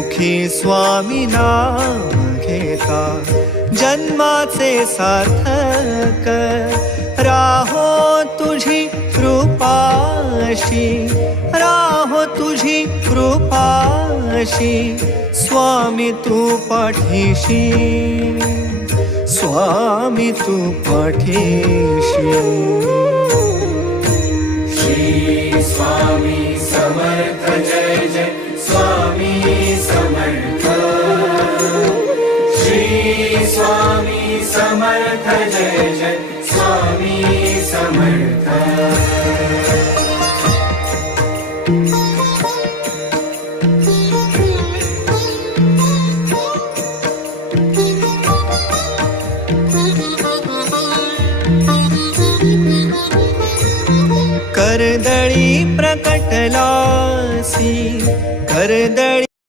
मुखी स्वामी नाम घेता जन्माचे सार्थक राहो तुझी कृपाशी राहो तुझी कृपाशी स्वामी तू पाठीशी स्वामी तू पाठीशी श्री स्वामी समर्थ जय जय स्वामी समर्थ श्री स्वामी समर्थ जय जय स्वामी समर्थ कर्दळी प्रकटलासी कर्दळी